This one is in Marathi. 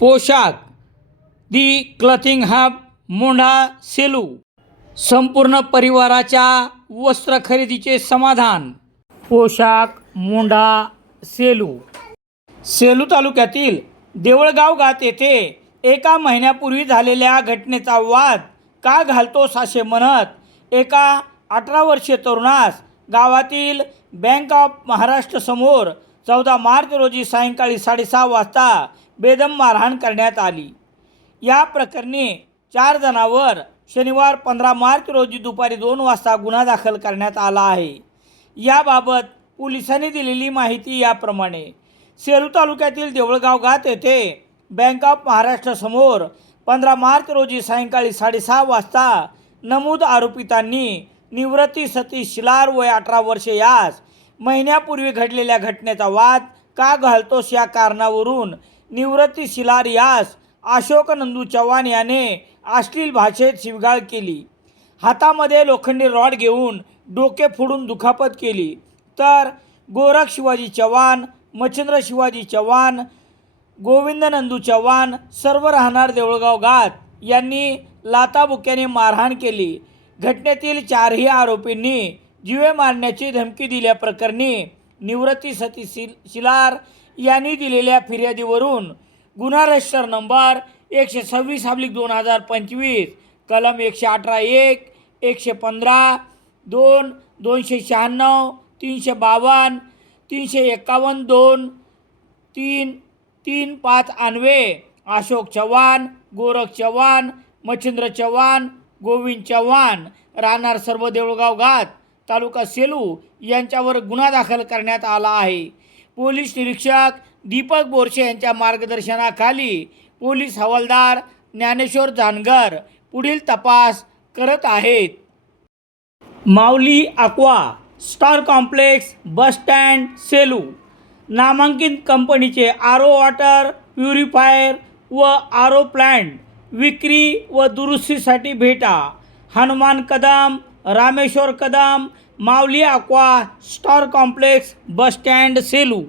पोशाख. The clothing hub Mondha Selu. संपूर्ण परिवाराच्या वस्त्र खरेदीचे समाधान. पोशाख मोंढा सेलू. सेलू तालुक्यातील देवळगाव गात येथे एका महिन्यापूर्वी झालेल्या घटनेचा वाद का घालतोस असे म्हणत एका अठरा वर्षीय तरुणास गावातील बँक ऑफ महाराष्ट्रसमोर चौदा मार्च रोजी सायंकाळी साडेसहा वाजता बेदम मारहाण करण्यात आली. या प्रकरणी चार जणांवर शनिवार पंधरा मार्च रोजी दुपारी दोन वाजता गुन्हा दाखल करण्यात आला आहे. याबाबत पोलिसांनी दिलेली माहिती याप्रमाणे. सेलू तालुक्यातील देवळगाव घात येथे बँक ऑफ महाराष्ट्रासमोर पंधरा मार्च रोजी सायंकाळी साडेसहा वाजता नमूद आरोपितांनी निवृत्ती सतीश शिलार वय अठरा वर्षे यास महिन्यापूर्वी घडलेल्या घटनेचा वाद का घालतोस या कारणावरून निवृत्ती शिलार यास अशोक नंदू चव्हाण याने अश्लील भाषेत शिवगाळ केली. हातामध्ये लोखंडी रॉड घेऊन डोके फोडून दुखापत केली. तर गोरख शिवाजी चव्हाण मच्छिंद्र शिवाजी चव्हाण गोविंद नंदू चव्हाण सर्व राहणार देवळगाव गात यांनी लाताबुक्याने मारहाण केली. घटनेतील चारही आरोपींनी जीवे मारण्याची धमकी दिल्याप्रकरणी निवृत्ती सती शिल शिलार यांनी दिलेल्या फिर्यादीवरून गुन्हा रजिस्टर नंबर एकशे सव्वीस अब्लिक दोन हजार पंचवीस कलम एकशे अठरा एक एकशे पंधरा दोन दोनशे शहाण्णव तीनशे बावन्न तीनशे एकावन्न दोन तीन तीन पाच आणवे अशोक चव्हाण गोरख चव्हाण मच्छिंद्र चव्हाण गोविंद चव्हाण राहणार सर्व देऊळगाव घाट. तालुका सेलू यांच्यावर गुन्हा दाखल करण्यात आला आहे. पोलीस निरीक्षक दीपक बोरशे यांच्या मार्गदर्शनाखाली पोलीस हवालदार ज्ञानेश्वर जानगर पुढील तपास करत आहेत. Mauli aqua star complex bus stand Selu. नामांकित कंपनीचे आर ओ वॉटर प्युरिफायर व आर ओ प्लॅन्ट विक्री व दुरुस्तीसाठी भेटा. Hanuman Kadam Rameshwar Kadam Mauli aqua star complex bus stand Selu.